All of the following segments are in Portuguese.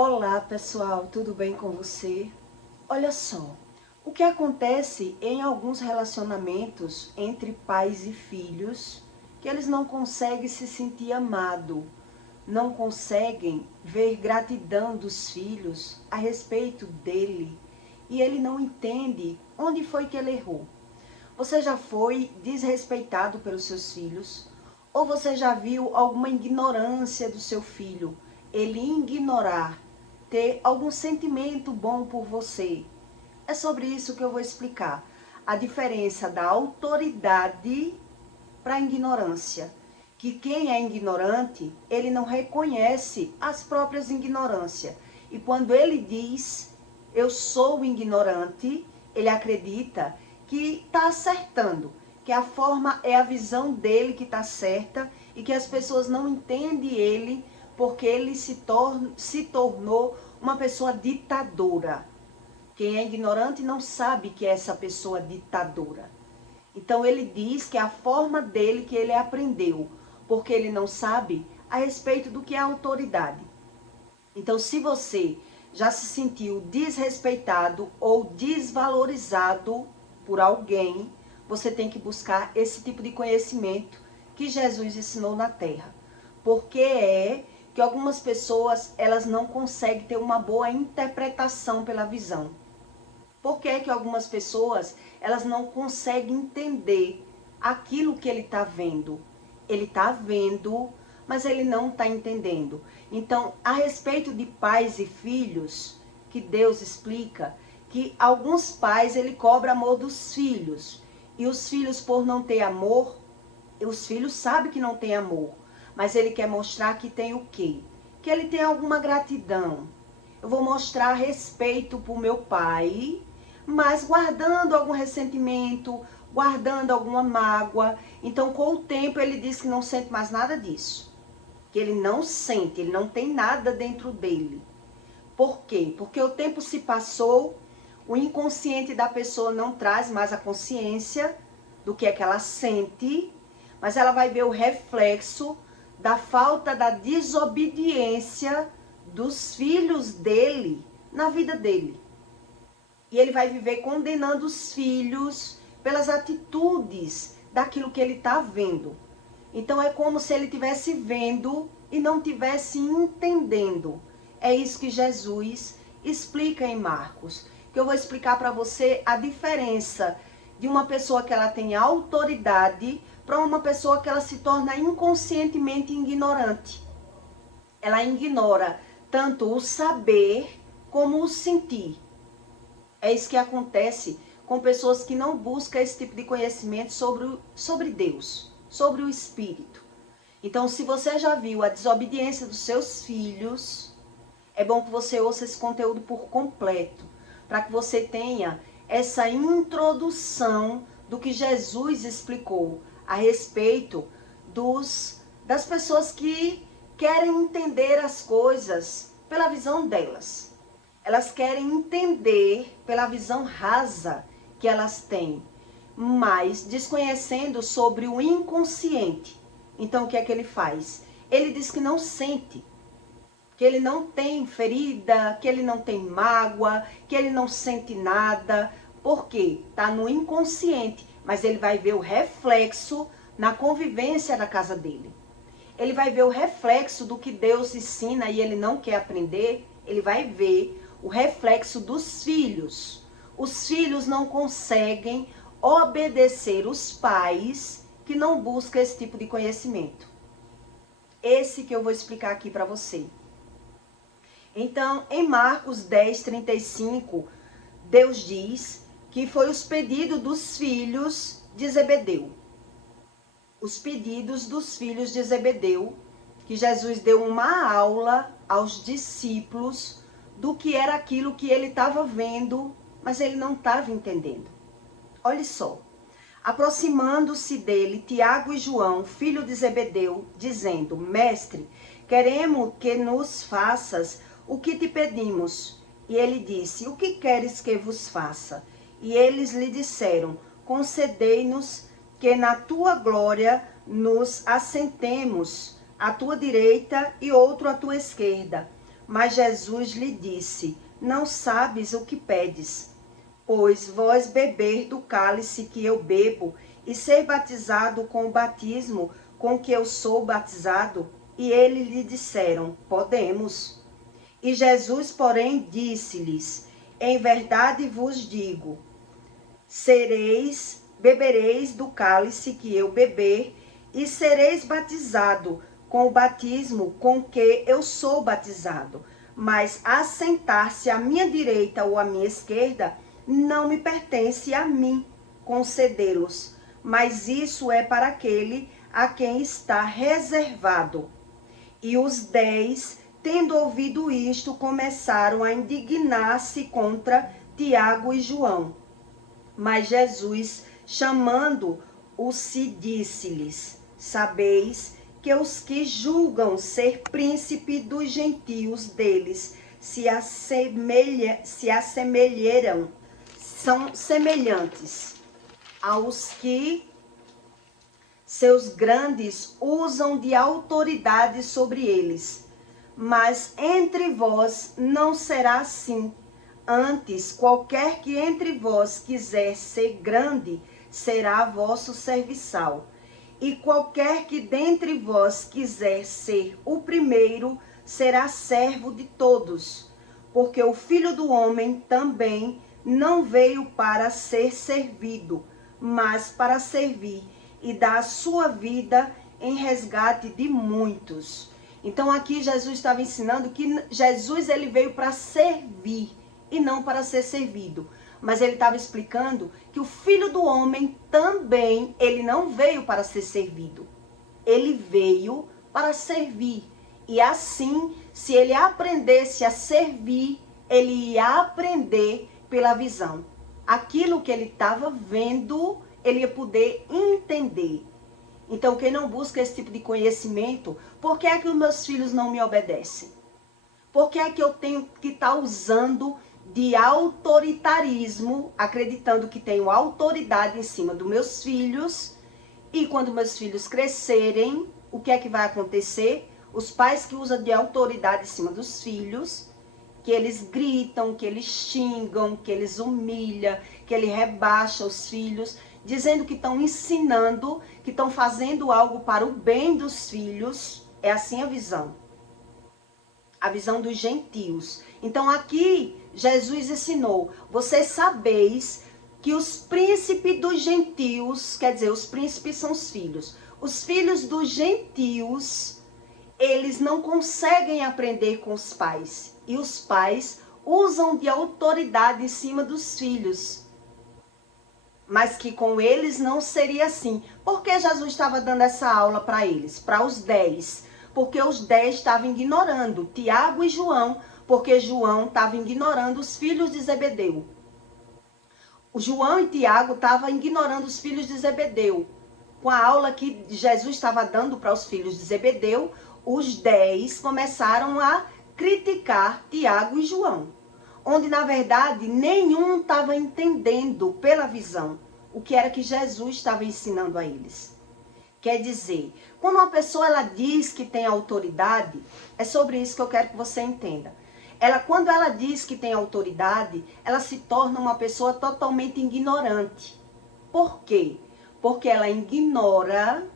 Olá pessoal, tudo bem com você? Olha só, o que acontece em alguns relacionamentos entre pais e filhos, que eles não conseguem se sentir amados, não conseguem ver gratidão dos filhos a respeito dele, e ele não entende onde foi que ele errou. Você já foi desrespeitado pelos seus filhos? Ou você já viu alguma ignorância do seu filho? Ele ignorar, ter algum sentimento bom por você? É sobre isso que eu vou explicar. A diferença da autoridade para a ignorância. Que quem é ignorante, ele não reconhece as próprias ignorâncias. E quando ele diz, eu sou ignorante, ele acredita que está acertando, que a forma é a visão dele que está certa e que as pessoas não entendem ele porque ele se tornou uma pessoa ditadora. Quem é ignorante não sabe que é essa pessoa ditadora. Então ele diz que é a forma dele que ele aprendeu, porque ele não sabe a respeito do que é autoridade. Então se você já se sentiu desrespeitado ou desvalorizado por alguém, você tem que buscar esse tipo de conhecimento que Jesus ensinou na terra. Porque é que algumas pessoas, elas não conseguem ter uma boa interpretação pela visão. Por que é que algumas pessoas, elas não conseguem entender aquilo que ele está vendo? Ele está vendo, mas ele não está entendendo. Então, a respeito de pais e filhos, que Deus explica, que alguns pais, ele cobra amor dos filhos. E os filhos, por não ter amor, os filhos sabem que não tem amor. Mas ele quer mostrar que tem o quê? Que ele tem alguma gratidão. Eu vou mostrar respeito para o meu pai, mas guardando algum ressentimento, guardando alguma mágoa. Então, com o tempo, ele diz que não sente mais nada disso. Que ele não sente, ele não tem nada dentro dele. Por quê? Porque o tempo se passou, o inconsciente da pessoa não traz mais a consciência do que é que ela sente, mas ela vai ver o reflexo da falta da desobediência dos filhos dele na vida dele. E ele vai viver condenando os filhos pelas atitudes daquilo que ele está vendo. Então é como se ele estivesse vendo e não estivesse entendendo. É isso que Jesus explica em Marcos. Que eu vou explicar para você a diferença de uma pessoa que ela tem autoridade para uma pessoa que ela se torna inconscientemente ignorante. Ela ignora tanto o saber como o sentir. É isso que acontece com pessoas que não buscam esse tipo de conhecimento sobre Deus, sobre o Espírito. Então, se você já viu a desobediência dos seus filhos, é bom que você ouça esse conteúdo por completo, para que você tenha essa introdução do que Jesus explicou a respeito das pessoas que querem entender as coisas pela visão delas. Elas querem entender pela visão rasa que elas têm, mas desconhecendo sobre o inconsciente. Então, o que é que ele faz? Ele diz que não sente, que ele não tem ferida, que ele não tem mágoa, que ele não sente nada. Por quê? Está no inconsciente, mas ele vai ver o reflexo na convivência da casa dele. Ele vai ver o reflexo do que Deus ensina e ele não quer aprender. Ele vai ver o reflexo dos filhos. Os filhos não conseguem obedecer os pais que não buscam esse tipo de conhecimento. Esse que eu vou explicar aqui para você. Então, em Marcos 10:35, Deus diz que foi os pedidos dos filhos de Zebedeu. Os pedidos dos filhos de Zebedeu, que Jesus deu uma aula aos discípulos do que era aquilo que ele estava vendo, mas ele não estava entendendo. Olha só, aproximando-se dele, Tiago e João, filho de Zebedeu, dizendo, Mestre, queremos que nos faças o que te pedimos. E ele disse, o que queres que vos faça? E eles lhe disseram, concedei-nos que na tua glória nos assentemos, à tua direita e outro à tua esquerda. Mas Jesus lhe disse: não sabes o que pedes. Pois vós beber do cálice que eu bebo e ser batizado com o batismo com que eu sou batizado? E eles lhe disseram: podemos. E Jesus, porém, disse-lhes: em verdade vos digo, bebereis do cálice que eu beber e sereis batizado com o batismo com que eu sou batizado. Mas assentar-se à minha direita ou à minha esquerda não me pertence a mim concedê-los, mas isso é para aquele a quem está reservado. E os 10, tendo ouvido isto, começaram a indignar-se contra Tiago e João. Mas Jesus, chamando-os, disse-lhes: sabeis que os que julgam ser príncipe dos gentios deles se assemelharam, são semelhantes aos que seus grandes usam de autoridade sobre eles. Mas entre vós não será assim. Antes, qualquer que entre vós quiser ser grande, será vosso serviçal. E qualquer que dentre vós quiser ser o primeiro, será servo de todos. Porque o Filho do Homem também não veio para ser servido, mas para servir e dar a sua vida em resgate de muitos. Então aqui Jesus estava ensinando que Jesus ele veio para servir e não para ser servido. Mas ele estava explicando que o Filho do Homem também, ele não veio para ser servido. Ele veio para servir. E assim, se ele aprendesse a servir, ele ia aprender pela visão. Aquilo que ele estava vendo, ele ia poder entender. Então, quem não busca esse tipo de conhecimento, por que é que os meus filhos não me obedecem? Por que é que eu tenho que estar usando de autoritarismo, acreditando que tenho autoridade em cima dos meus filhos, e quando meus filhos crescerem, o que é que vai acontecer? Os pais que usam de autoridade em cima dos filhos, que eles gritam, que eles xingam, que eles humilham, que ele rebaixa os filhos, dizendo que estão ensinando, que estão fazendo algo para o bem dos filhos. É assim a visão dos gentios. Então aqui Jesus ensinou: vocês sabeis que os príncipes dos gentios, quer dizer, os príncipes são os filhos dos gentios, eles não conseguem aprender com os pais. E os pais usam de autoridade em cima dos filhos. Mas que com eles não seria assim. Por que Jesus estava dando essa aula para eles? Para os 10. Porque os 10 estavam ignorando Tiago e João, porque João estava ignorando os filhos de Zebedeu. O João e Tiago estavam ignorando os filhos de Zebedeu. Com a aula que Jesus estava dando para os filhos de Zebedeu, os 10 começaram a criticar Tiago e João. Onde, na verdade, nenhum estava entendendo pela visão o que era que Jesus estava ensinando a eles. Quer dizer, quando uma pessoa ela diz que tem autoridade, é sobre isso que eu quero que você entenda. Quando ela diz que tem autoridade, ela se torna uma pessoa totalmente ignorante. Por quê? Porque ela ignora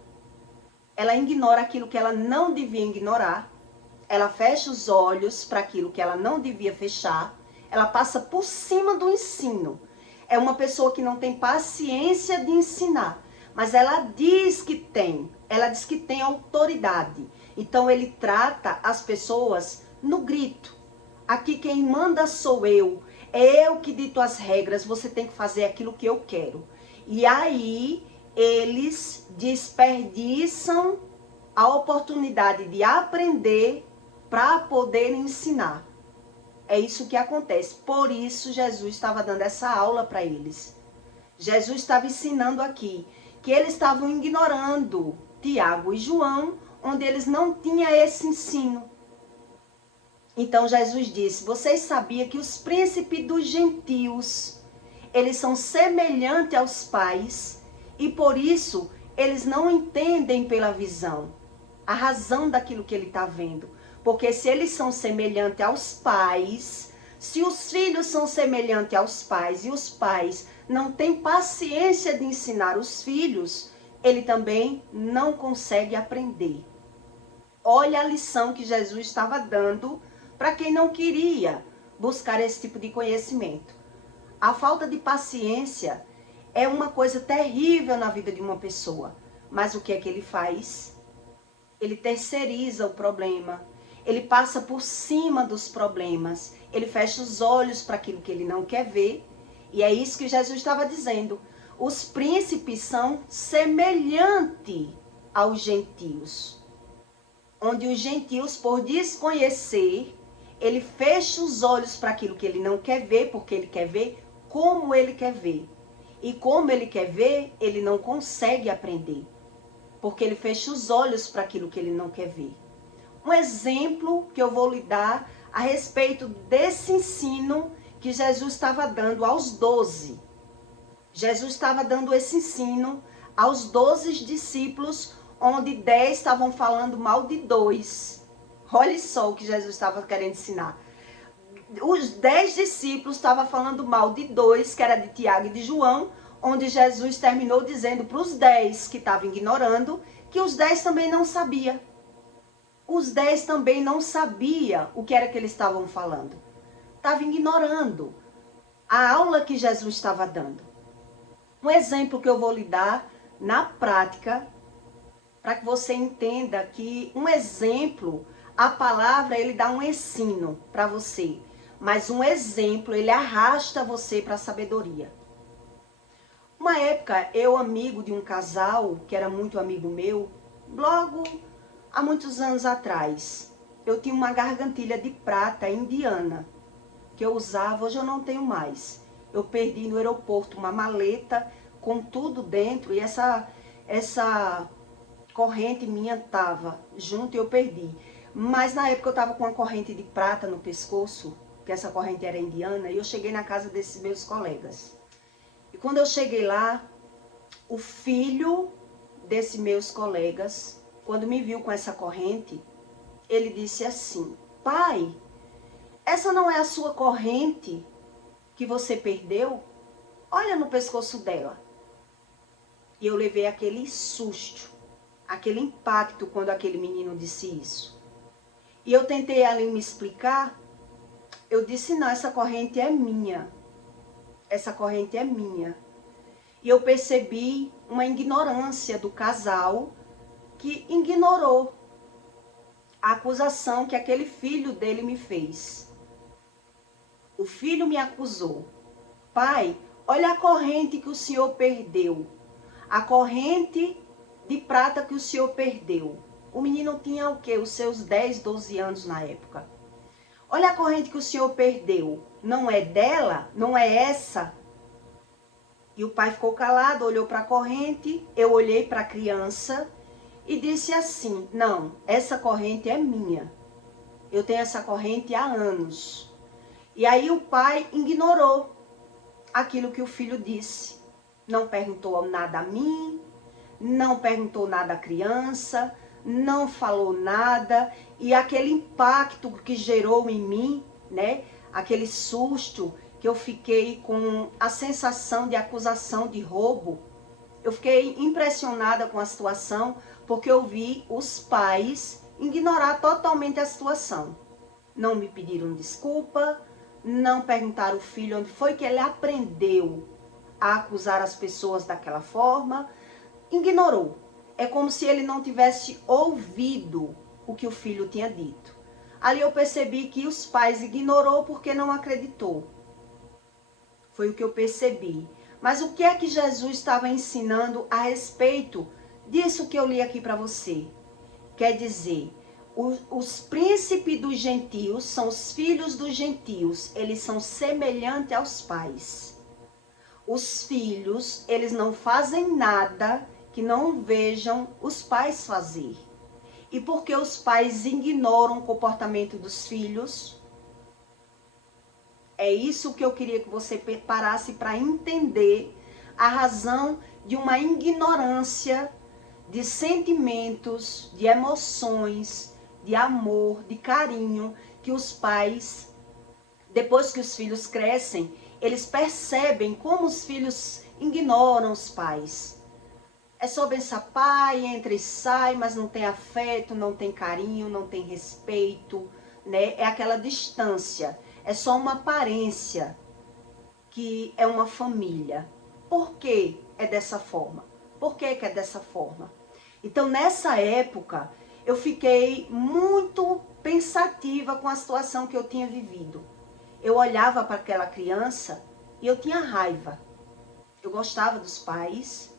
aquilo que ela não devia ignorar, ela fecha os olhos para aquilo que ela não devia fechar, ela passa por cima do ensino. É uma pessoa que não tem paciência de ensinar, mas ela diz que tem autoridade. Então ele trata as pessoas no grito. Aqui quem manda sou eu, é eu que dito as regras, você tem que fazer aquilo que eu quero. E aí eles desperdiçam a oportunidade de aprender para poder ensinar. É isso que acontece. Por isso Jesus estava dando essa aula para eles. Jesus estava ensinando aqui que eles estavam ignorando Tiago e João, onde eles não tinham esse ensino. Então Jesus disse: vocês sabiam que os príncipes dos gentios, eles são semelhantes aos pais, e por isso eles não entendem pela visão a razão daquilo que ele está vendo. Porque se eles são semelhantes aos pais, se os filhos são semelhantes aos pais e os pais não têm paciência de ensinar os filhos, ele também não consegue aprender. Olha a lição que Jesus estava dando para quem não queria buscar esse tipo de conhecimento. A falta de paciência é uma coisa terrível na vida de uma pessoa. Mas o que é que ele faz? Ele terceiriza o problema. Ele passa por cima dos problemas. Ele fecha os olhos para aquilo que ele não quer ver. E é isso que Jesus estava dizendo. Os príncipes são semelhantes aos gentios. Onde os gentios, por desconhecer, ele fecha os olhos para aquilo que ele não quer ver, porque ele quer ver como ele quer ver. E como ele quer ver, ele não consegue aprender, porque ele fecha os olhos para aquilo que ele não quer ver. Um exemplo que eu vou lhe dar a respeito desse ensino que Jesus estava dando aos 12. Jesus estava dando esse ensino aos 12 discípulos, onde 10 estavam falando mal de 2. Olha só o que Jesus estava querendo ensinar. Os 10 discípulos estavam falando mal de 2, que era de Tiago e de João, onde Jesus terminou dizendo para os 10 que estavam ignorando, que os 10 também não sabiam. Os 10 também não sabiam o que era que eles estavam falando. Estavam ignorando a aula que Jesus estava dando. Um exemplo que eu vou lhe dar na prática, para que você entenda que um exemplo, a palavra, ele dá um ensino para você. Mas um exemplo, ele arrasta você para a sabedoria. Uma época, eu, amigo de um casal, que era muito amigo meu, logo há muitos anos atrás, eu tinha uma gargantilha de prata indiana, que eu usava, hoje eu não tenho mais. Eu perdi no aeroporto uma maleta com tudo dentro, e essa corrente minha estava junto e eu perdi. Mas na época eu estava com uma corrente de prata no pescoço, que essa corrente era indiana, e eu cheguei na casa desses meus colegas. E quando eu cheguei lá, o filho desses meus colegas, quando me viu com essa corrente, ele disse assim: pai, essa não é a sua corrente que você perdeu? Olha no pescoço dela. E eu levei aquele susto, aquele impacto quando aquele menino disse isso. E eu tentei ali me explicar. Eu disse: não, essa corrente é minha. Essa corrente é minha. E eu percebi uma ignorância do casal que ignorou a acusação que aquele filho dele me fez. O filho me acusou: pai, olha a corrente que o senhor perdeu. A corrente de prata que o senhor perdeu. O menino tinha o quê? Os seus 10, 12 anos na época. Olha a corrente que o senhor perdeu. Não é dela? Não é essa? E o pai ficou calado, olhou para a corrente, eu olhei para a criança e disse assim: não, essa corrente é minha. Eu tenho essa corrente há anos. E aí o pai ignorou aquilo que o filho disse. Não perguntou nada a mim, não perguntou nada à criança, não falou nada. E aquele impacto que gerou em mim, né? Aquele susto que eu fiquei com a sensação de acusação de roubo. Eu fiquei impressionada com a situação, porque eu vi os pais ignorar totalmente a situação. Não me pediram desculpa, não perguntaram ao filho onde foi que ele aprendeu a acusar as pessoas daquela forma. Ignorou. É como se ele não tivesse ouvido o que o filho tinha dito. Ali eu percebi que os pais ignorou porque não acreditou. Foi o que eu percebi. Mas o que é que Jesus estava ensinando a respeito disso que eu li aqui para você? Quer dizer, os príncipes dos gentios são os filhos dos gentios. Eles são semelhantes aos pais. Os filhos, eles não fazem nada que não vejam os pais fazer. E porque os pais ignoram o comportamento dos filhos, é isso que eu queria que você parasse para entender a razão de uma ignorância de sentimentos, de emoções, de amor, de carinho que os pais, depois que os filhos crescem, eles percebem como os filhos ignoram os pais. É só pensar pai, entra e sai, mas não tem afeto, não tem carinho, não tem respeito, né? É aquela distância, é só uma aparência que é uma família. Por que é dessa forma? Por que é dessa forma? Então, nessa época, eu fiquei muito pensativa com a situação que eu tinha vivido. Eu olhava para aquela criança e eu tinha raiva. Eu gostava dos pais,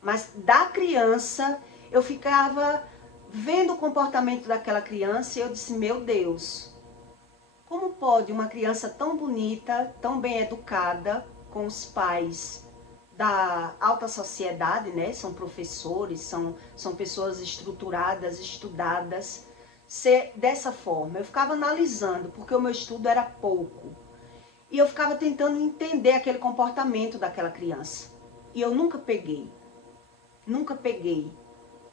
mas da criança eu ficava vendo o comportamento daquela criança e eu disse, meu Deus, como pode uma criança tão bonita, tão bem educada, com os pais da alta sociedade, né? São professores, são pessoas estruturadas, estudadas, ser dessa forma? Eu ficava analisando, porque o meu estudo era pouco. E eu ficava tentando entender aquele comportamento daquela criança. E eu nunca peguei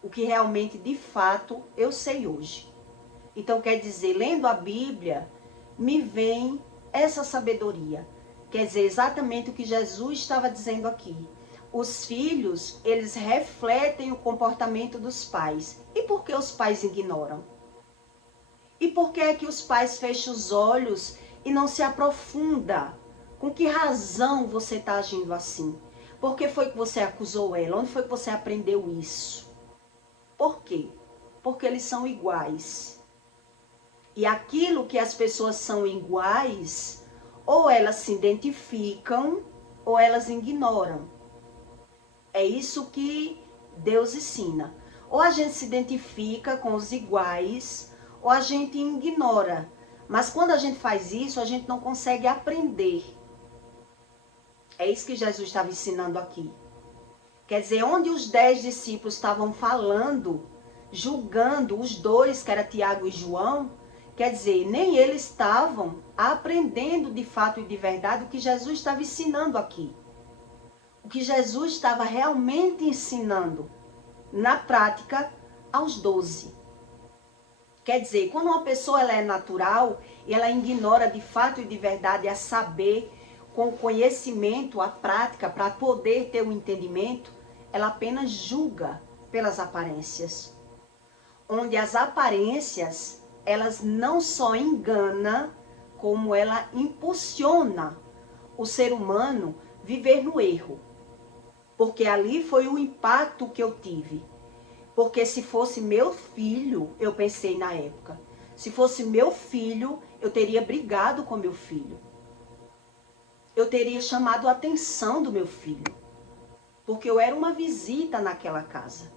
o que realmente, de fato, eu sei hoje. Então, quer dizer, lendo a Bíblia, me vem essa sabedoria. Quer dizer, exatamente o que Jesus estava dizendo aqui. Os filhos, eles refletem o comportamento dos pais. E por que os pais ignoram? E por que é que os pais fecham os olhos e não se aprofunda? Com que razão você está agindo assim? Por que foi que você acusou ela? Onde foi que você aprendeu isso? Por quê? Porque eles são iguais. E aquilo que as pessoas são iguais, ou elas se identificam, ou elas ignoram. É isso que Deus ensina. Ou a gente se identifica com os iguais, ou a gente ignora. Mas quando a gente faz isso, a gente não consegue aprender. É isso que Jesus estava ensinando aqui. Quer dizer, onde os 10 discípulos estavam falando, julgando os dois, que era Tiago e João, quer dizer, nem eles estavam aprendendo de fato e de verdade o que Jesus estava ensinando aqui. O que Jesus estava realmente ensinando na prática aos 12. Quer dizer, quando uma pessoa ela é natural e ela ignora de fato e de verdade a saber, com o conhecimento, a prática, para poder ter o entendimento, ela apenas julga pelas aparências. Onde as aparências, elas não só enganam, como ela impulsiona o ser humano viver no erro. Porque ali foi o impacto que eu tive. Porque se fosse meu filho, eu pensei na época, se fosse meu filho, eu teria brigado com meu filho. Eu teria chamado a atenção do meu filho. Porque eu era uma visita naquela casa.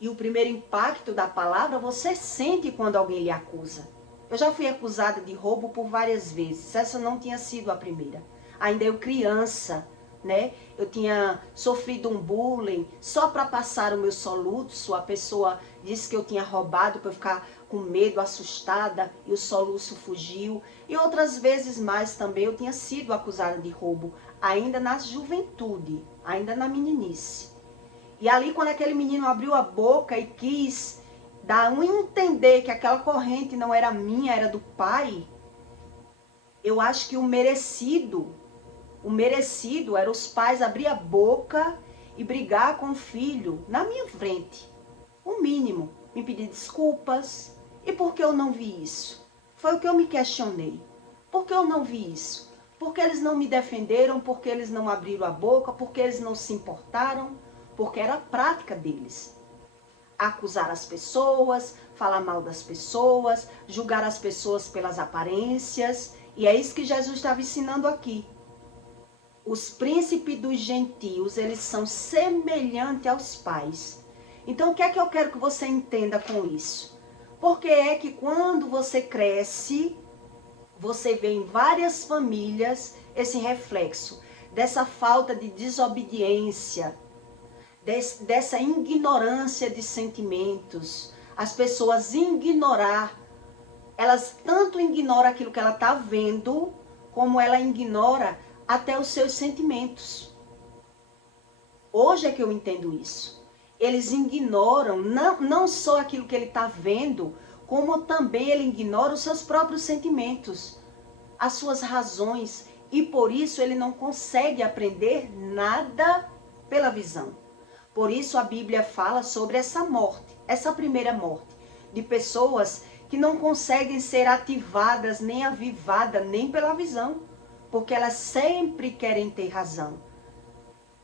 E o primeiro impacto da palavra você sente quando alguém lhe acusa. Eu já fui acusada de roubo por várias vezes. Essa não tinha sido a primeira. Ainda eu criança, né? Eu tinha sofrido um bullying só para passar o meu soluço. A pessoa disse que eu tinha roubado para eu ficar com medo, assustada, e o soluço fugiu. E outras vezes mais também eu tinha sido acusada de roubo, ainda na juventude, ainda na meninice. E ali quando aquele menino abriu a boca e quis dar um entender que aquela corrente não era minha, era do pai, eu acho que o merecido era os pais abrir a boca e brigar com o filho na minha frente. O mínimo, me pedir desculpas. E por que eu não vi isso? Foi o que eu me questionei. Por que eu não vi isso? Porque eles não me defenderam, porque eles não abriram a boca, porque eles não se importaram, porque era a prática deles. Acusar as pessoas, falar mal das pessoas, julgar as pessoas pelas aparências. E é isso que Jesus estava ensinando aqui. Os príncipes dos gentios, eles são semelhantes aos pais. Então, o que é que eu quero que você entenda com isso? Porque é que quando você cresce, você vê em várias famílias esse reflexo dessa falta de desobediência, dessa ignorância de sentimentos. As pessoas elas tanto ignoram aquilo que ela está vendo, como ela ignora até os seus sentimentos. Hoje é que eu entendo isso. Eles ignoram não só aquilo que ele está vendo, como também ele ignora os seus próprios sentimentos, as suas razões, e por isso ele não consegue aprender nada pela visão. Por isso a Bíblia fala sobre essa morte, essa primeira morte, de pessoas que não conseguem ser ativadas, nem avivadas, nem pela visão, porque elas sempre querem ter razão.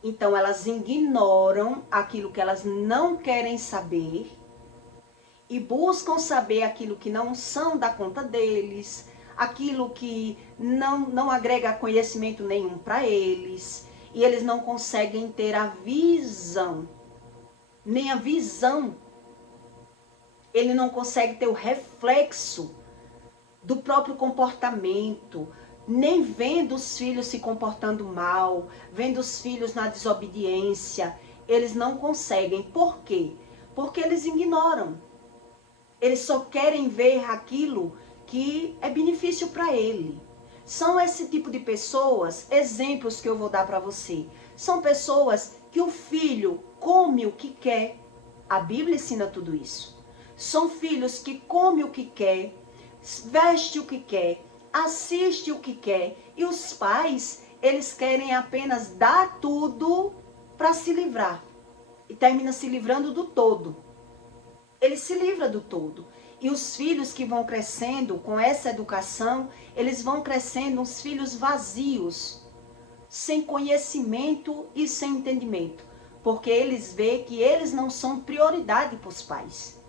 Então elas ignoram aquilo que elas não querem saber e buscam saber aquilo que não são da conta deles, aquilo que não agrega conhecimento nenhum para eles, e eles não conseguem ter a visão, nem a visão. Ele não consegue ter o reflexo do próprio comportamento, nem vendo os filhos se comportando mal, vendo os filhos na desobediência. Eles não conseguem. Por quê? Porque eles ignoram. Eles só querem ver aquilo que é benefício para ele. São esse tipo de pessoas, exemplos que eu vou dar para você. São pessoas que o filho come o que quer. A Bíblia ensina tudo isso. São filhos que comem o que quer, veste o que quer, assiste o que quer. E os pais, eles querem apenas dar tudo para se livrar. E termina se livrando do todo. Ele se livra do todo. E os filhos que vão crescendo com essa educação, eles vão crescendo uns filhos vazios, sem conhecimento e sem entendimento. Porque eles veem que eles não são prioridade para os pais.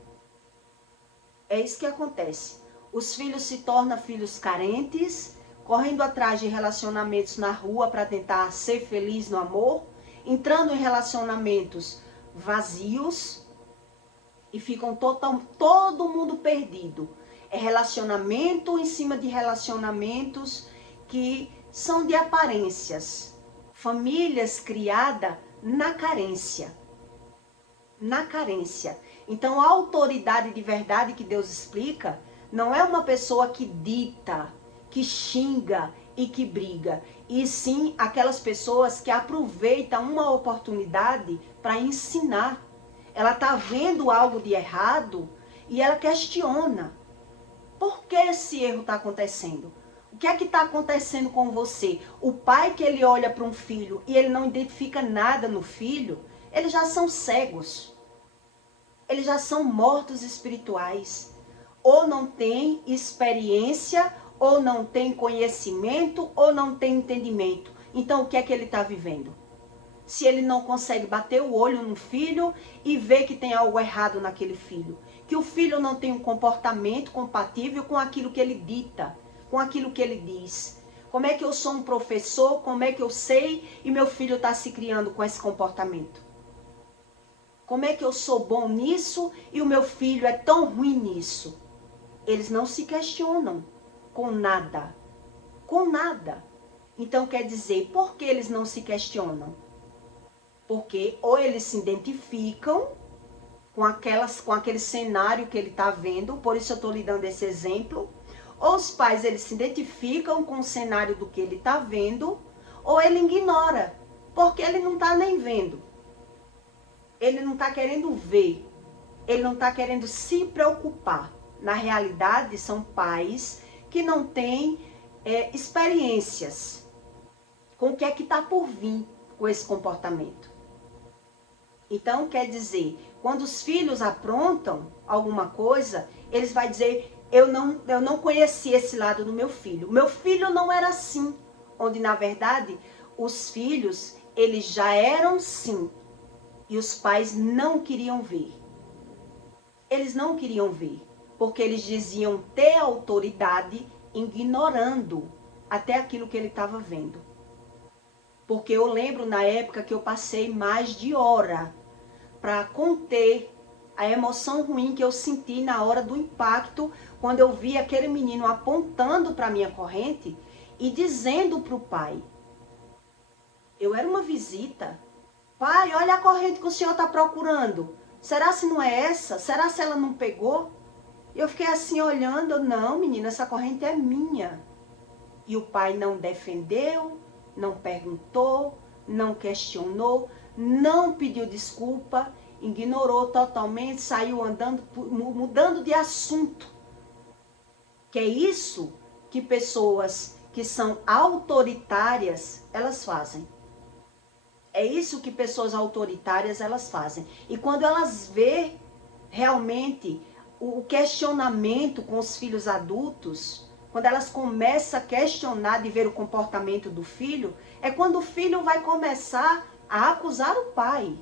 É isso que acontece. Os filhos se tornam filhos carentes, correndo atrás de relacionamentos na rua para tentar ser feliz no amor, entrando em relacionamentos vazios e ficam todo mundo perdido. É relacionamento em cima de relacionamentos que são de aparências. Famílias criadas na carência. Na carência. Então a autoridade de verdade que Deus explica não é uma pessoa que dita, que xinga e que briga, e sim aquelas pessoas que aproveitam uma oportunidade para ensinar. Ela está vendo algo de errado e ela questiona. Por que esse erro está acontecendo? O que é que está acontecendo com você? O pai que ele olha para um filho e ele não identifica nada no filho, eles já são cegos. Eles já são mortos espirituais. Ou não tem experiência, ou não tem conhecimento, ou não tem entendimento. Então o que é que ele está vivendo? Se ele não consegue bater o olho no filho e ver que tem algo errado naquele filho. Que o filho não tem um comportamento compatível com aquilo que ele dita, com aquilo que ele diz. Como é que eu sou um professor, como é que eu sei e meu filho está se criando com esse comportamento? Como é que eu sou bom nisso e o meu filho é tão ruim nisso? Eles não se questionam com nada. Com nada. Então quer dizer, por que eles não se questionam? Porque ou eles se identificam com aquele cenário que ele está vendo, por isso eu estou lhe dando esse exemplo, ou os pais eles se identificam com o cenário do que ele está vendo, ou ele ignora, porque ele não está nem vendo. Ele não está querendo ver, ele não está querendo se preocupar. Na realidade, são pais que não têm experiências com o que é que está por vir com esse comportamento. Então, quer dizer, quando os filhos aprontam alguma coisa, eles vão dizer, eu não conheci esse lado do meu filho. Meu filho não era assim. Onde, na verdade, os filhos, eles já eram sim. E os pais não queriam ver. Eles não queriam ver. Porque eles diziam ter autoridade, ignorando até aquilo que ele estava vendo. Porque eu lembro na época que eu passei mais de hora para conter a emoção ruim que eu senti na hora do impacto, quando eu vi aquele menino apontando para a minha corrente e dizendo para o pai, eu era uma visita, pai, olha a corrente que o senhor está procurando, será se não é essa? Será se ela não pegou? Eu fiquei assim olhando, não menina, essa corrente é minha. E o pai não defendeu, não perguntou, não questionou, não pediu desculpa ignorou totalmente, saiu andando, mudando de assunto. Que é isso que pessoas que são autoritárias, elas fazem. É isso que pessoas autoritárias, elas fazem. E quando elas vê realmente o questionamento com os filhos adultos, quando elas começam a questionar de ver o comportamento do filho, é quando o filho vai começar a acusar o pai,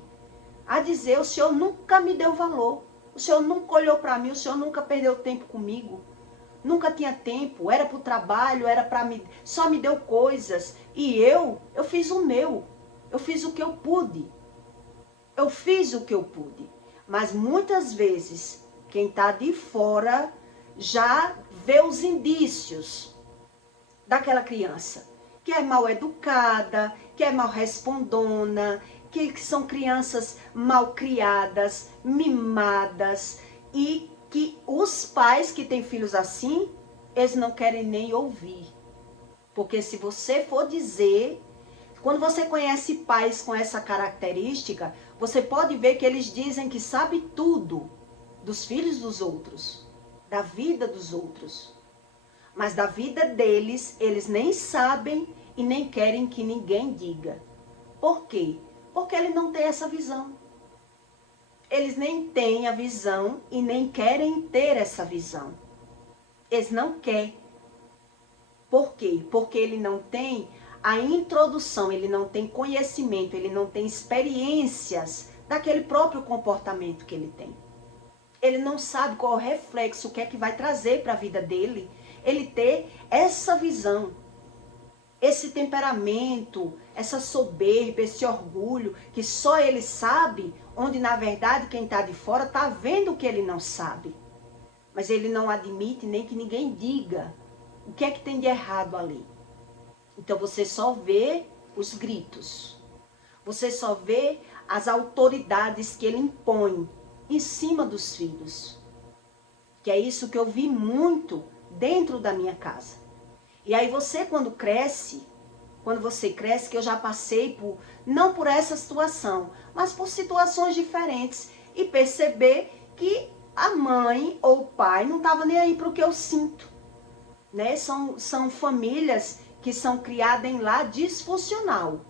a dizer: o senhor nunca me deu valor, o senhor nunca olhou para mim, o senhor nunca perdeu tempo comigo, nunca tinha tempo, era para o trabalho, era para mim, só me deu coisas, e eu fiz o meu, eu fiz o que eu pude, eu fiz o que eu pude. Mas muitas vezes, quem está de fora já vê os indícios daquela criança, que é mal educada, que é mal respondona, que são crianças mal criadas, mimadas, e que os pais que têm filhos assim, eles não querem nem ouvir. Porque se você for dizer, quando você conhece pais com essa característica, você pode ver que eles dizem que sabe tudo dos filhos dos outros, da vida dos outros. Mas da vida deles, eles nem sabem e nem querem que ninguém diga. Por quê? Porque ele não tem essa visão. Eles nem têm a visão e nem querem ter essa visão. Eles não querem. Por quê? Porque ele não tem a introdução, ele não tem conhecimento, ele não tem experiências daquele próprio comportamento que ele tem. Ele não sabe qual é o reflexo, o que é que vai trazer para a vida dele, ele ter essa visão, esse temperamento, essa soberba, esse orgulho, que só ele sabe, onde na verdade quem está de fora está vendo o que ele não sabe. Mas ele não admite nem que ninguém diga o que é que tem de errado ali. Então você só vê os gritos, você só vê as autoridades que ele impõe em cima dos filhos. Que é isso que eu vi muito dentro da minha casa. E aí você quando você cresce, que eu já passei por, não por essa situação, mas por situações diferentes, e perceber que a mãe ou o pai não estava nem aí para o que eu sinto. Né? São famílias que são criadas em lar disfuncional.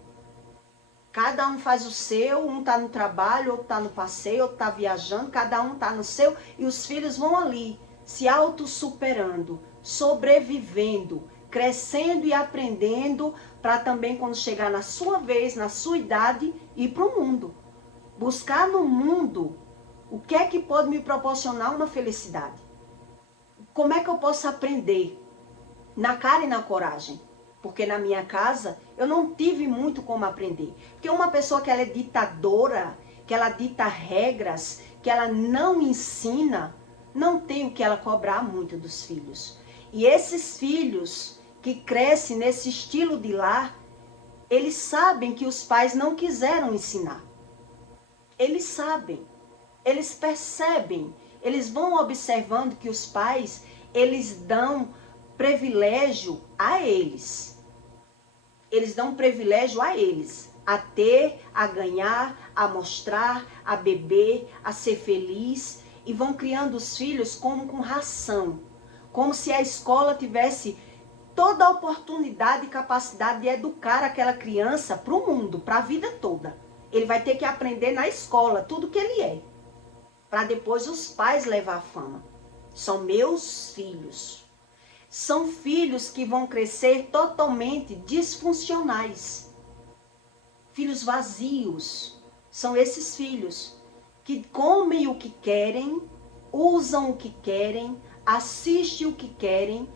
Cada um faz o seu, um está no trabalho, outro está no passeio, outro está viajando, cada um está no seu, e os filhos vão ali, se autossuperando, sobrevivendo, crescendo e aprendendo, para também quando chegar na sua vez, na sua idade, ir para o mundo. Buscar no mundo o que é que pode me proporcionar uma felicidade. Como é que eu posso aprender? Na cara e na coragem. Porque na minha casa eu não tive muito como aprender. Porque uma pessoa que ela é ditadora, que ela dita regras, que ela não ensina, não tem o que ela cobrar muito dos filhos. E esses filhos que crescem nesse estilo de lar, eles sabem que os pais não quiseram ensinar. Eles sabem, eles percebem, eles vão observando que os pais, eles dão privilégio a eles. Eles dão privilégio a eles, a ter, a ganhar, a mostrar, a beber, a ser feliz, e vão criando os filhos como com ração, como se a escola tivesse toda a oportunidade e capacidade de educar aquela criança para o mundo, para a vida toda. Ele vai ter que aprender na escola tudo que ele é, para depois os pais levar a fama. São meus filhos. São filhos que vão crescer totalmente disfuncionais. Filhos vazios. São esses filhos que comem o que querem, usam o que querem, assistem o que querem,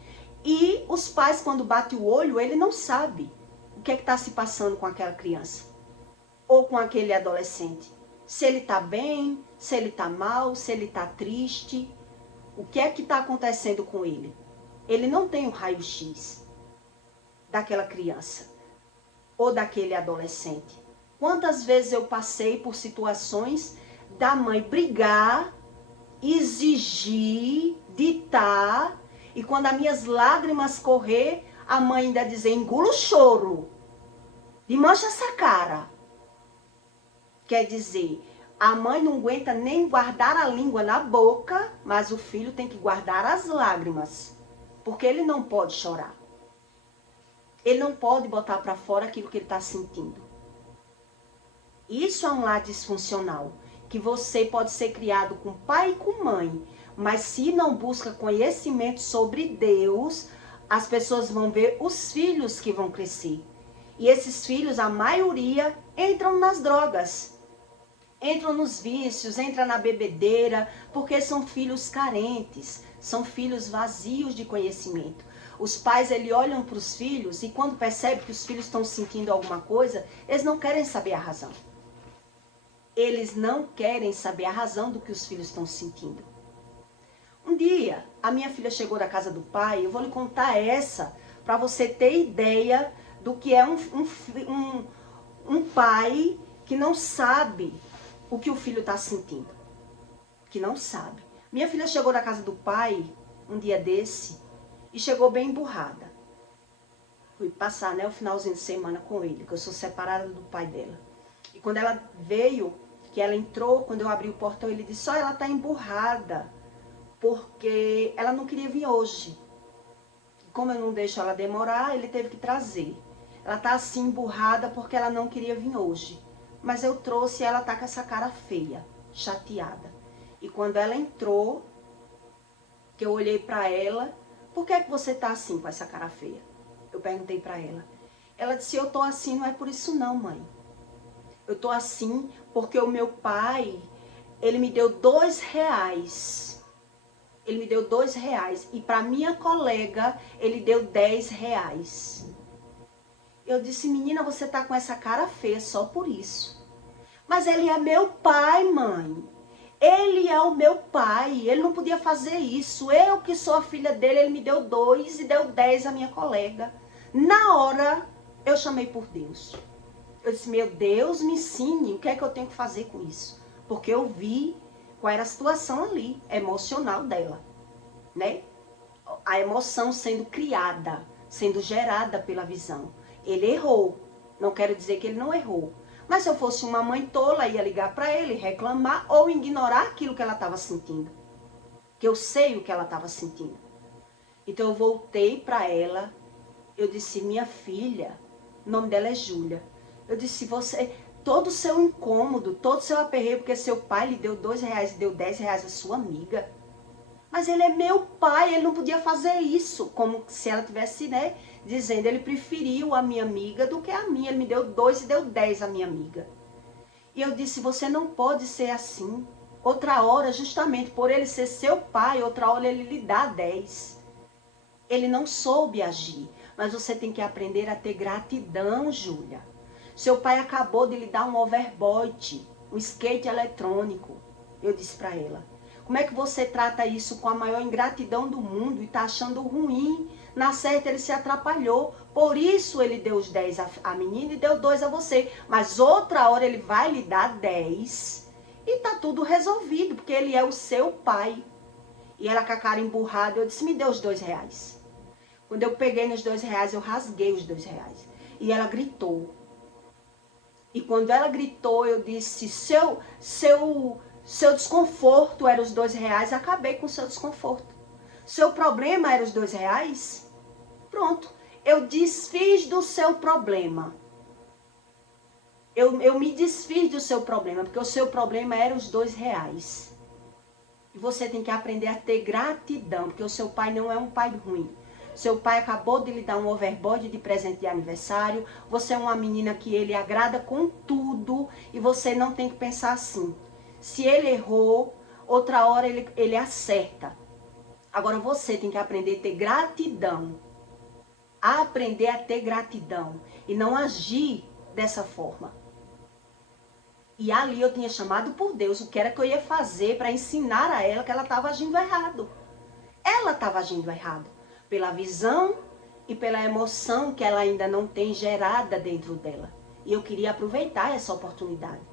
e os pais, quando batem o olho, ele não sabe o que é que está se passando com aquela criança ou com aquele adolescente. Se ele está bem, se ele está mal, se ele está triste, o que é que está acontecendo com ele? Ele não tem um raio-x daquela criança ou daquele adolescente. Quantas vezes eu passei por situações da mãe brigar, exigir, ditar, e quando as minhas lágrimas correr, a mãe ainda dizer: engula o choro, desmancha essa cara. Quer dizer, A mãe não aguenta nem guardar a língua na boca, mas o filho tem que guardar as lágrimas, porque ele não pode chorar. Ele não pode botar para fora aquilo que ele está sentindo. Isso é um lar disfuncional, que você pode ser criado com pai e com mãe, mas se não busca conhecimento sobre Deus, as pessoas vão ver os filhos que vão crescer. E esses filhos, a maioria, entram nas drogas, entram nos vícios, entram na bebedeira, porque são filhos carentes, são filhos vazios de conhecimento. Os pais, eles olham para os filhos e quando percebem que os filhos estão sentindo alguma coisa, eles não querem saber a razão. Eles não querem saber a razão do que os filhos estão sentindo. Um dia, a minha filha chegou da casa do pai, eu vou lhe contar essa, para você ter ideia do que é um pai que não sabe o que o filho está sentindo. Que não sabe. Minha filha chegou da casa do pai, um dia desse, e chegou bem emburrada. Fui passar, né, o finalzinho de semana com ele, que eu sou separada do pai dela. E quando ela veio, que ela entrou, quando eu abri o portão, ele disse, ela está emburrada, porque ela não queria vir hoje. Como eu não deixo ela demorar, ele teve que trazer. Ela está assim emburrada porque ela não queria vir hoje. Mas eu trouxe e ela tá com essa cara feia, chateada. E quando ela entrou, que eu olhei para ela, por que é que você tá assim com essa cara feia? Eu perguntei para ela. Ela disse, eu tô assim, não é por isso não, mãe. Eu tô assim porque o meu pai, ele me deu R$2. Ele me deu R$2 e para minha colega ele deu R$10. Eu disse, menina, você tá com essa cara feia só por isso. Mas ele é meu pai, mãe. Ele é o meu pai, ele não podia fazer isso. Eu que sou a filha dele, ele me deu 2 e deu 10 a minha colega. Na hora, eu chamei por Deus. Eu disse, meu Deus, me ensine o que é que eu tenho que fazer com isso. Porque eu vi qual era a situação ali, emocional dela, né? A emoção sendo criada, sendo gerada pela visão. Ele errou, não quero dizer que ele não errou. Mas se eu fosse uma mãe tola, ia ligar para ele, reclamar ou ignorar aquilo que ela estava sentindo. Que eu sei o que ela estava sentindo. Então eu voltei para ela, eu disse, minha filha, o nome dela é Júlia. Eu disse, você, todo o seu incômodo, todo o seu aperreio, porque seu pai lhe deu R$2 e deu R$10 a sua amiga. Mas ele é meu pai, ele não podia fazer isso. Como se ela tivesse, né, dizendo, ele preferiu a minha amiga do que a minha. Ele me deu 2 e deu 10 a minha amiga. E eu disse, você não pode ser assim. Outra hora, justamente por ele ser seu pai, outra hora ele lhe dá 10. Ele não soube agir. Mas você tem que aprender a ter gratidão, Júlia. Seu pai acabou de lhe dar um overboard, um skate eletrônico. Eu disse para ela. Como é que você trata isso com a maior ingratidão do mundo e tá achando ruim? Na certa ele se atrapalhou, por isso ele deu os 10 a menina e deu 2 a você. Mas outra hora ele vai lhe dar 10 e tá tudo resolvido, porque ele é o seu pai. E ela com a cara emburrada, eu disse, me dê os R$2. Quando eu peguei nos R$2, eu rasguei os R$2. E ela gritou. E quando ela gritou, eu disse, seu desconforto era os R$2, acabei com o seu desconforto. Seu problema era os R$2? Pronto, eu desfiz do seu problema. Eu me desfiz do seu problema, porque o seu problema era os R$2. E você tem que aprender a ter gratidão, porque o seu pai não é um pai ruim. Seu pai acabou de lhe dar um overboard de presente de aniversário. Você é uma menina que ele agrada com tudo e você não tem que pensar assim. Se ele errou, outra hora ele acerta. Agora você tem que aprender a ter gratidão. Aprender a ter gratidão e não agir dessa forma. E ali eu tinha chamado por Deus o que era que eu ia fazer para ensinar a ela que ela estava agindo errado. Ela estava agindo errado. Pela visão e pela emoção que ela ainda não tem gerada dentro dela. E eu queria aproveitar essa oportunidade.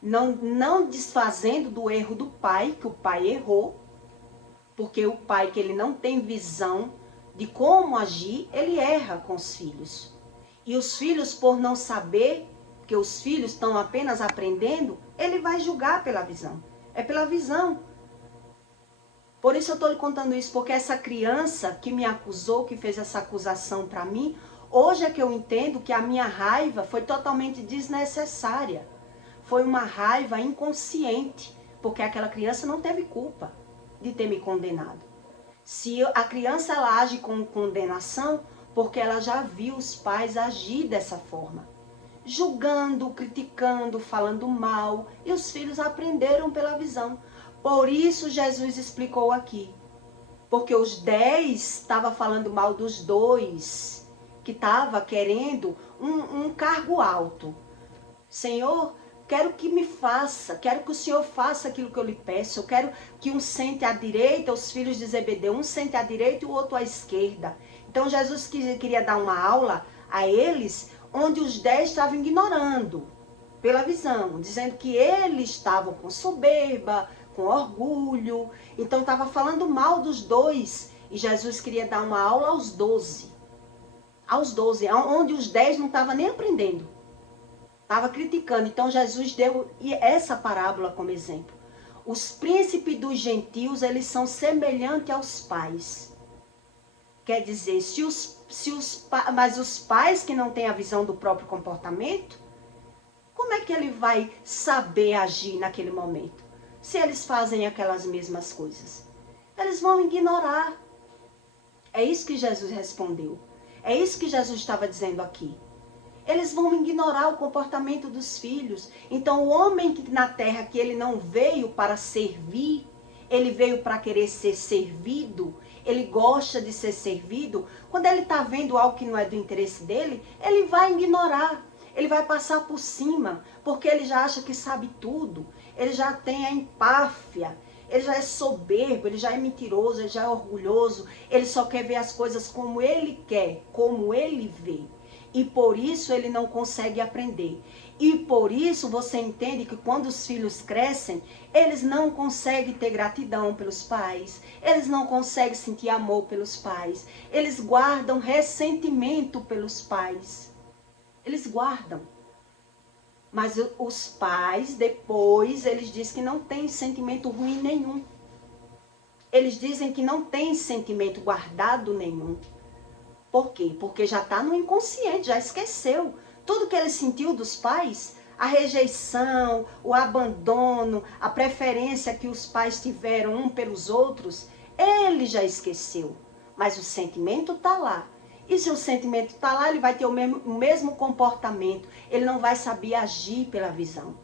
Não desfazendo do erro do pai, que o pai errou, porque o pai que ele não tem visão de como agir, ele erra com os filhos. E os filhos, por não saber porque os filhos estão apenas aprendendo, ele vai julgar pela visão. É pela visão. Por isso eu estou lhe contando isso, porque essa criança que me acusou, que fez essa acusação para mim, hoje é que eu entendo que a minha raiva foi totalmente desnecessária. Foi uma raiva inconsciente, porque aquela criança não teve culpa de ter me condenado. Se a criança ela age com condenação, porque ela já viu os pais agir dessa forma. Julgando, criticando, falando mal, e os filhos aprenderam pela visão. Por isso Jesus explicou aqui. Porque os 10 estavam falando mal dos 2, que estavam querendo um cargo alto. Senhor, quero que me faça, quero que o Senhor faça aquilo que eu lhe peço. Eu quero que um sente à direita, os filhos de Zebedeu, um sente à direita e o outro à esquerda. Então Jesus queria dar uma aula a eles, onde os 10 estavam ignorando pela visão, dizendo que eles estavam com soberba, com orgulho, então estava falando mal dos 2, e Jesus queria dar uma aula aos 12, onde os 10 não estavam nem aprendendo, estava criticando. Então Jesus deu essa parábola como exemplo. Os príncipes dos gentios, eles são semelhantes aos pais. Quer dizer, mas os pais que não têm a visão do próprio comportamento, como é que ele vai saber agir naquele momento? Se eles fazem aquelas mesmas coisas, eles vão ignorar. É isso que Jesus respondeu. É isso que Jesus estava dizendo aqui. Eles vão ignorar o comportamento dos filhos. Então o homem que na terra, que ele não veio para servir, ele veio para querer ser servido, ele gosta de ser servido. Quando ele está vendo algo que não é do interesse dele, ele vai ignorar. Ele vai passar por cima, porque ele já acha que sabe tudo. Ele já tem a empáfia, ele já é soberbo, ele já é mentiroso, ele já é orgulhoso. Ele só quer ver as coisas como ele quer, como ele vê. E por isso ele não consegue aprender. E por isso você entende que quando os filhos crescem, eles não conseguem ter gratidão pelos pais. Eles não conseguem sentir amor pelos pais. Eles guardam ressentimento pelos pais. Eles guardam. Mas os pais, depois, eles dizem que não tem sentimento ruim nenhum. Eles dizem que não tem sentimento guardado nenhum. Por quê? Porque já está no inconsciente, já esqueceu. Tudo que ele sentiu dos pais, a rejeição, o abandono, a preferência que os pais tiveram um pelos outros, ele já esqueceu. Mas o sentimento está lá. E se o sentimento está lá, ele vai ter o mesmo comportamento. Ele não vai saber agir pela visão.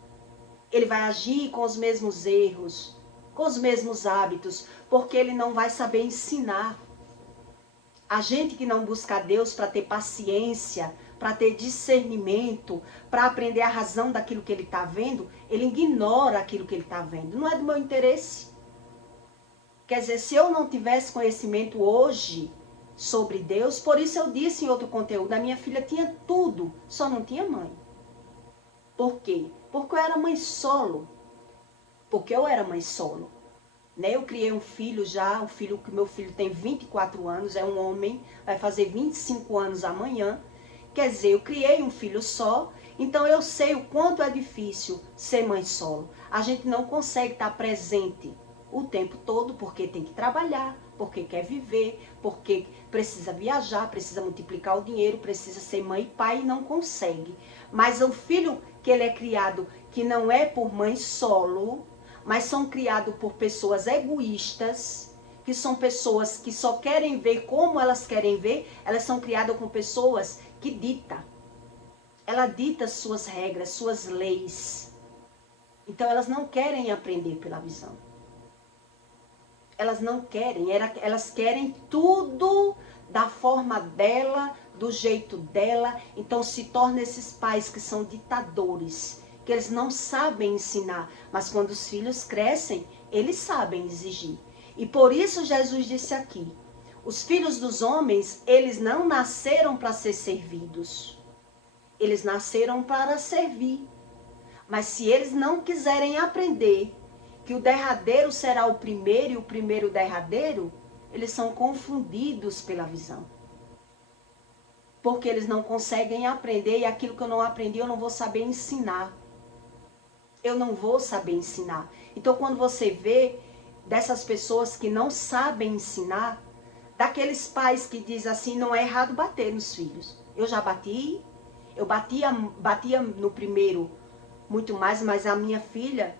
Ele vai agir com os mesmos erros, com os mesmos hábitos, porque ele não vai saber ensinar. A gente que não busca a Deus para ter paciência, para ter discernimento, para aprender a razão daquilo que ele está vendo, ele ignora aquilo que ele está vendo. Não é do meu interesse. Quer dizer, se eu não tivesse conhecimento hoje sobre Deus, por isso eu disse em outro conteúdo, a minha filha tinha tudo, só não tinha mãe. Por quê? Porque eu era mãe solo. Porque eu era mãe solo. Né? Eu criei um filho já, meu filho tem 24 anos, é um homem, vai fazer 25 anos amanhã. Quer dizer, eu criei um filho só, então eu sei o quanto é difícil ser mãe solo. A gente não consegue estar presente o tempo todo porque tem que trabalhar, porque quer viver, porque precisa viajar, precisa multiplicar o dinheiro, precisa ser mãe e pai e não consegue. Mas o filho que ele é criado, que não é por mãe solo, mas são criados por pessoas egoístas, que são pessoas que só querem ver como elas querem ver, elas são criadas com pessoas que ditam. Ela dita suas regras, suas leis. Então elas não querem aprender pela visão. Elas não querem, elas querem tudo da forma dela, do jeito dela. Então se tornam esses pais que são ditadores, que eles não sabem ensinar, mas quando os filhos crescem, eles sabem exigir. E por isso Jesus disse aqui, os filhos dos homens, eles não nasceram para ser servidos. Eles nasceram para servir. Mas se eles não quiserem aprender que o derradeiro será o primeiro e o primeiro o derradeiro, eles são confundidos pela visão. porque eles não conseguem aprender, e aquilo que eu não aprendi eu não vou saber ensinar. Eu não vou saber ensinar. Então, quando você vê dessas pessoas que não sabem ensinar, daqueles pais que dizem assim, não é errado bater nos filhos. Eu já bati, eu batia no primeiro muito mais, mas a minha filha,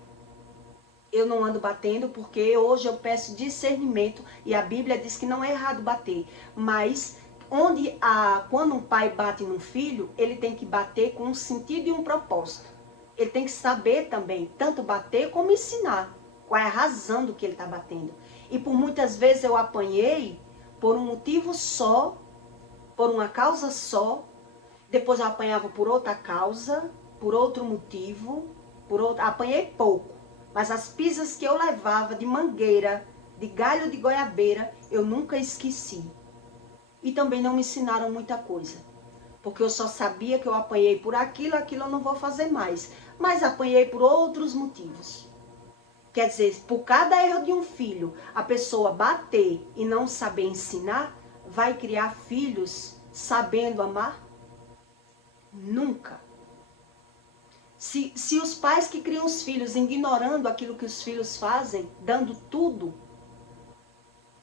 eu não ando batendo, porque hoje eu peço discernimento, e a Bíblia diz que não é errado bater, mas quando um pai bate num filho, ele tem que bater com um sentido e um propósito. Ele tem que saber também, tanto bater como ensinar, qual é a razão do que ele está batendo. E por muitas vezes eu apanhei por um motivo só, por uma causa só, depois eu apanhava por outra causa, por outro motivo, apanhei pouco. Mas as pisas que eu levava de mangueira, de galho de goiabeira, eu nunca esqueci. E também não me ensinaram muita coisa. Porque eu só sabia que eu apanhei por aquilo eu não vou fazer mais. Mas apanhei por outros motivos. Quer dizer, por cada erro de um filho, a pessoa bater e não saber ensinar, vai criar filhos sabendo amar? Nunca. Se os pais que criam os filhos ignorando aquilo que os filhos fazem, dando tudo,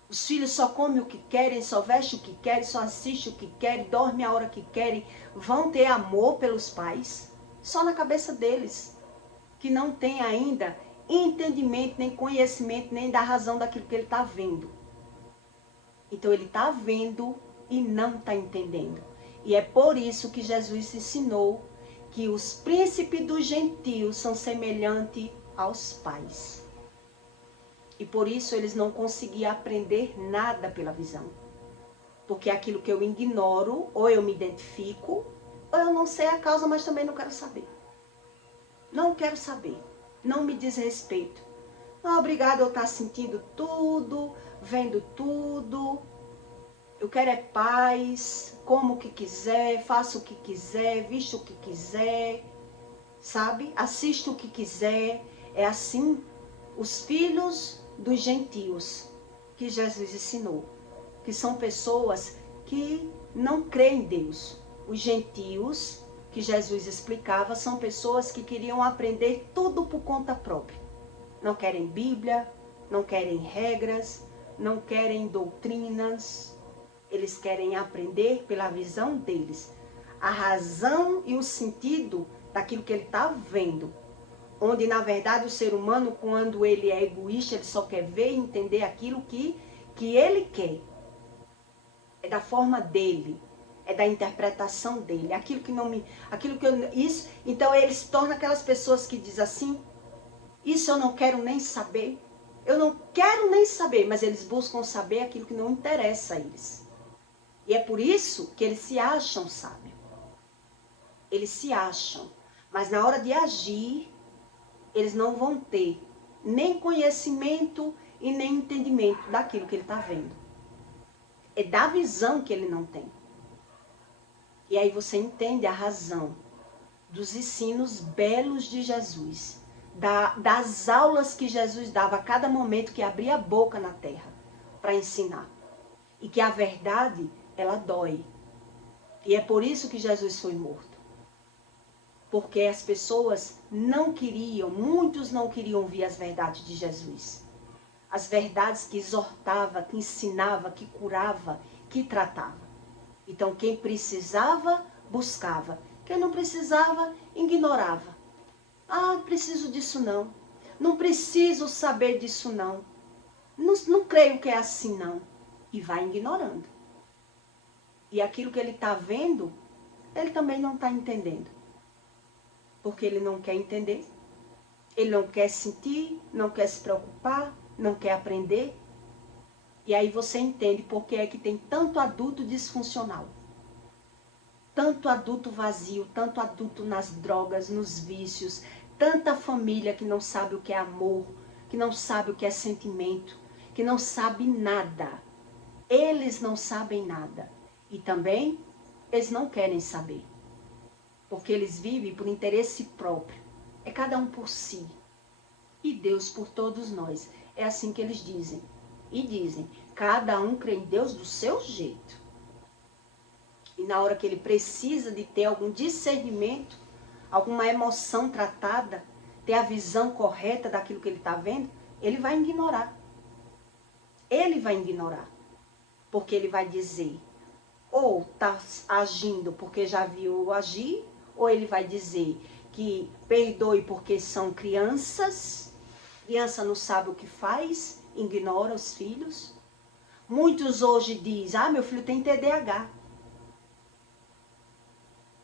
os filhos só comem o que querem, só vestem o que querem, só assistem o que querem, dormem a hora que querem, vão ter amor pelos pais? Só na cabeça deles, que não tem ainda entendimento, nem conhecimento, nem da razão daquilo que ele está vendo. Então ele está vendo e não está entendendo. E é por isso que Jesus ensinou que os príncipes dos gentios são semelhantes aos pais. E por isso eles não conseguiam aprender nada pela visão. Porque aquilo que eu ignoro, ou eu me identifico, ou eu não sei a causa, mas também não quero saber. Não quero saber. Não me diz respeito. Não é obrigado eu estar sentindo tudo, vendo tudo. Eu quero é paz, como o que quiser, faço o que quiser, visto o que quiser, sabe? Assisto o que quiser. É assim os filhos dos gentios que Jesus ensinou, que são pessoas que não creem em Deus. Os gentios que Jesus explicava são pessoas que queriam aprender tudo por conta própria. Não querem Bíblia, não querem regras, não querem doutrinas. Eles querem aprender pela visão deles, a razão e o sentido daquilo que ele está vendo. Onde, na verdade, o ser humano, quando ele é egoísta, ele só quer ver e entender aquilo que ele quer. É da forma dele, é da interpretação dele. Então, ele se torna aquelas pessoas que dizem assim, isso eu não quero nem saber. Eu não quero nem saber, mas eles buscam saber aquilo que não interessa a eles. E é por isso que eles se acham sábios. Eles se acham. Mas na hora de agir, eles não vão ter nem conhecimento e nem entendimento daquilo que ele está vendo. É da visão que ele não tem. E aí você entende a razão dos ensinos belos de Jesus. Das aulas que Jesus dava a cada momento que abria a boca na terra para ensinar. E que a verdade, ela dói. E é por isso que Jesus foi morto. Porque as pessoas não queriam, muitos não queriam ouvir as verdades de Jesus. As verdades que exortava, que ensinava, que curava, que tratava. Então quem precisava, buscava. Quem não precisava, ignorava. Ah, não preciso disso não. Não preciso saber disso não. Não creio que é assim não. E vai ignorando. E aquilo que ele está vendo, ele também não está entendendo. Porque ele não quer entender, ele não quer sentir, não quer se preocupar, não quer aprender. E aí você entende por que é que tem tanto adulto disfuncional. Tanto adulto vazio, tanto adulto nas drogas, nos vícios, tanta família que não sabe o que é amor, que não sabe o que é sentimento, que não sabe nada. Eles não sabem nada. E também, eles não querem saber. Porque eles vivem por interesse próprio. É cada um por si. E Deus por todos nós. É assim que eles dizem. E dizem, cada um crê em Deus do seu jeito. E na hora que ele precisa de ter algum discernimento, alguma emoção tratada, ter a visão correta daquilo que ele está vendo, ele vai ignorar. Ele vai ignorar. Porque ele vai dizer, ou está agindo porque já viu agir, ou ele vai dizer que perdoe porque são crianças, criança não sabe o que faz, ignora os filhos. Muitos hoje dizem, meu filho tem TDAH.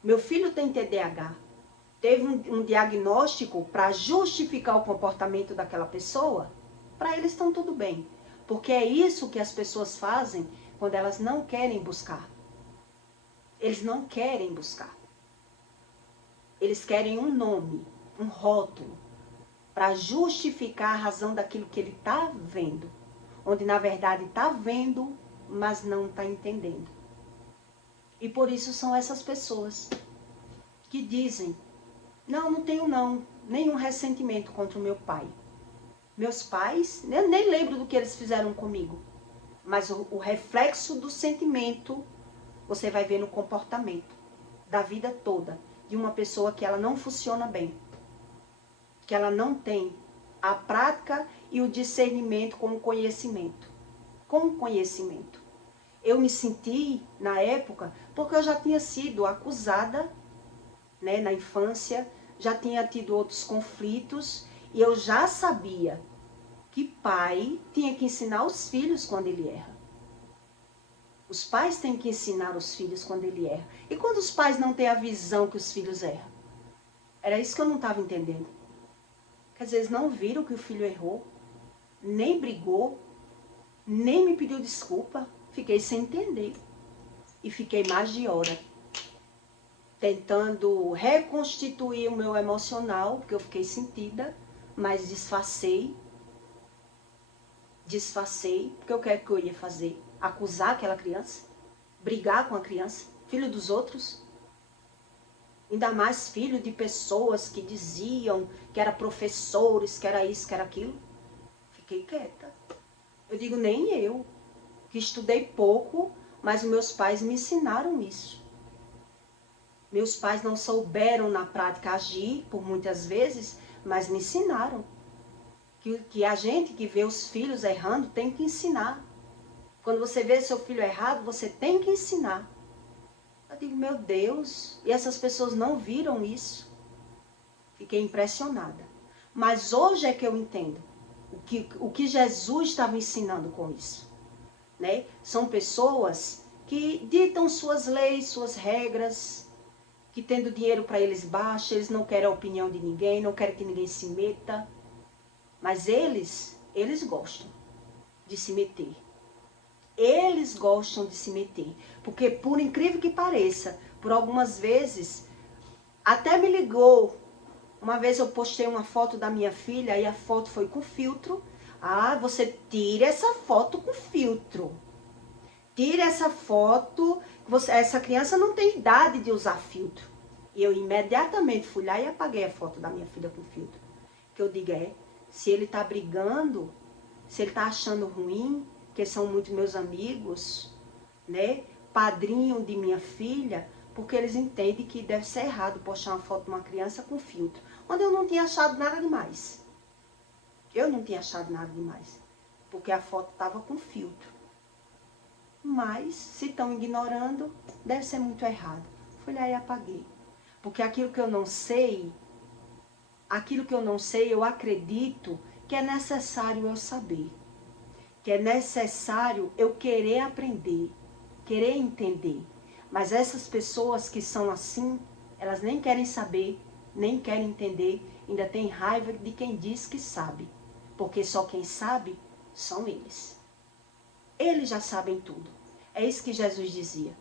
Meu filho tem TDAH. Teve um diagnóstico para justificar o comportamento daquela pessoa, para eles estão tudo bem. Porque é isso que as pessoas fazem quando elas não querem buscar. Eles não querem buscar. Eles querem um nome, um rótulo, para justificar a razão daquilo que ele está vendo. Onde na verdade está vendo, mas não está entendendo. E por isso são essas pessoas que dizem, não tenho nenhum ressentimento contra o meu pai. Meus pais, eu nem lembro do que eles fizeram comigo. Mas o reflexo do sentimento, você vai ver no comportamento da vida toda de uma pessoa que ela não funciona bem. Que ela não tem a prática e o discernimento com o conhecimento. Com o conhecimento. Eu me senti, na época, porque eu já tinha sido acusada, né, na infância, já tinha tido outros conflitos, e eu já sabia que pai tinha que ensinar os filhos quando ele erra. Os pais têm que ensinar os filhos quando ele erra. E quando os pais não têm a visão que os filhos erram? Era isso que eu não estava entendendo. Que às vezes não viram que o filho errou, nem brigou, nem me pediu desculpa. Fiquei sem entender. E fiquei mais de hora tentando reconstituir o meu emocional, porque eu fiquei sentida, mas disfarcei, porque o que é que eu ia fazer? Acusar aquela criança? Brigar com a criança? Filho dos outros? Ainda mais filho de pessoas que diziam que era professores, que era isso, que era aquilo. Fiquei quieta. Eu digo, nem eu, que estudei pouco, mas os meus pais me ensinaram isso. Meus pais não souberam na prática agir, por muitas vezes, mas me ensinaram. Que a gente que vê os filhos errando tem que ensinar. Quando você vê seu filho errado, você tem que ensinar. Eu digo, meu Deus, e essas pessoas não viram isso. Fiquei impressionada. Mas hoje é que eu entendo o que Jesus estava ensinando com isso. Né? São pessoas que ditam suas leis, suas regras, que tendo dinheiro para eles baixa, eles não querem a opinião de ninguém, não querem que ninguém se meta. Mas eles gostam de se meter. Eles gostam de se meter. Porque, por incrível que pareça, por algumas vezes, até me ligou. Uma vez eu postei uma foto da minha filha e a foto foi com filtro. Você tira essa foto com filtro. Tira essa foto. Essa criança não tem idade de usar filtro. E eu imediatamente fui lá e apaguei a foto da minha filha com filtro. Que eu digo, se ele tá brigando, se ele tá achando ruim, que são muito meus amigos, né? Padrinho de minha filha, porque eles entendem que deve ser errado postar uma foto de uma criança com filtro. Onde eu não tinha achado nada demais. Eu não tinha achado nada demais. Porque a foto estava com filtro. Mas, se estão ignorando, deve ser muito errado. Fui lá e apaguei. Porque aquilo que eu não sei, eu acredito que é necessário eu saber. Que é necessário eu querer aprender, querer entender. Mas essas pessoas que são assim, elas nem querem saber, nem querem entender, ainda tem raiva de quem diz que sabe. Porque só quem sabe são eles. Eles já sabem tudo. É isso que Jesus dizia.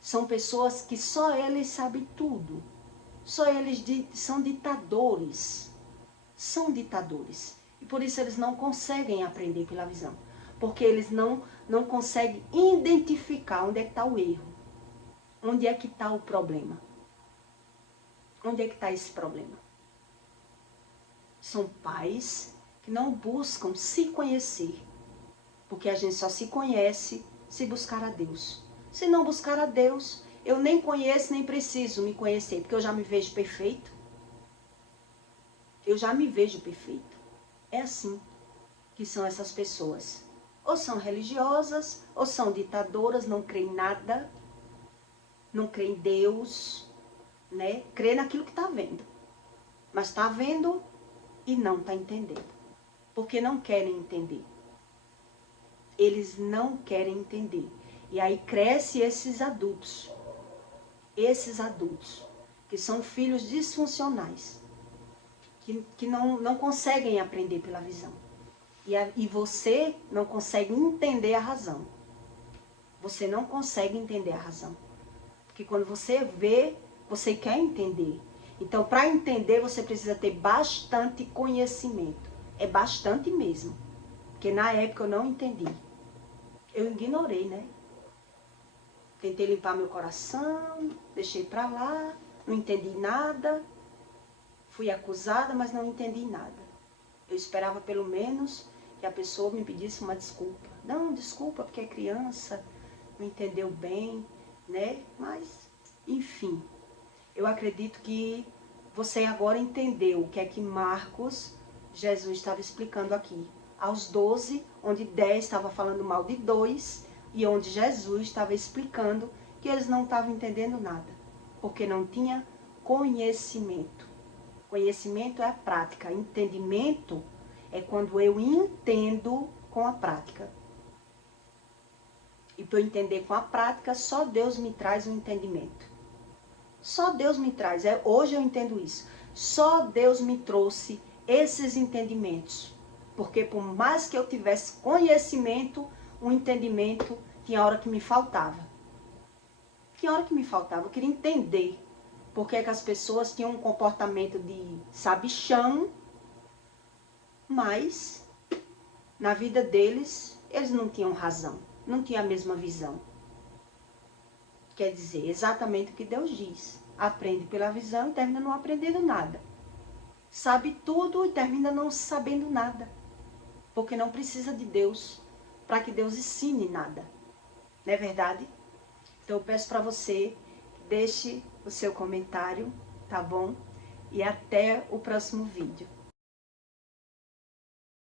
São pessoas que só eles sabem tudo. Só eles são ditadores. São ditadores. E por isso eles não conseguem aprender pela visão. Porque eles não conseguem identificar onde é que está o erro. Onde é que está o problema. Onde é que está esse problema? São pais que não buscam se conhecer. Porque a gente só se conhece se buscar a Deus. se não buscar a Deus? Eu nem conheço, nem preciso me conhecer, porque eu já me vejo perfeito. Eu já me vejo perfeito. É assim que são essas pessoas. Ou são religiosas, ou são ditadoras, não creem em nada, não creem em Deus, né? Crê naquilo que está vendo. Mas está vendo e não está entendendo. Porque não querem entender. Eles não querem entender. E aí crescem esses adultos, que são filhos disfuncionais, que não conseguem aprender pela visão. E você não consegue entender a razão. Você não consegue entender a razão. Porque quando você vê, você quer entender. Então, para entender, você precisa ter bastante conhecimento. É bastante mesmo. Porque na época eu não entendi. Eu ignorei, né? Tentei limpar meu coração, deixei pra lá, não entendi nada. Fui acusada, mas não entendi nada. Eu esperava pelo menos que a pessoa me pedisse uma desculpa. Não, desculpa porque é criança, não entendeu bem, né? Mas, enfim, eu acredito que você agora entendeu o que é que Marcos, Jesus estava explicando aqui. Aos 12, onde 10 estava falando mal de 2, e onde Jesus estava explicando que eles não estavam entendendo nada, porque não tinha conhecimento. Conhecimento é a prática, entendimento é quando eu entendo com a prática. E para eu entender com a prática, só Deus me traz o entendimento. Só Deus me traz, hoje eu entendo isso. Só Deus me trouxe esses entendimentos. Porque por mais que eu tivesse conhecimento, o entendimento tinha hora que me faltava. Tinha hora que me faltava, eu queria entender por que as pessoas tinham um comportamento de sabichão, mas na vida deles, eles não tinham razão, não tinham a mesma visão. Quer dizer, exatamente o que Deus diz. Aprende pela visão e termina não aprendendo nada. Sabe tudo e termina não sabendo nada. Porque não precisa de Deus para que Deus ensine nada. Não é verdade? Então eu peço para você, deixe o seu comentário, tá bom? E até o próximo vídeo.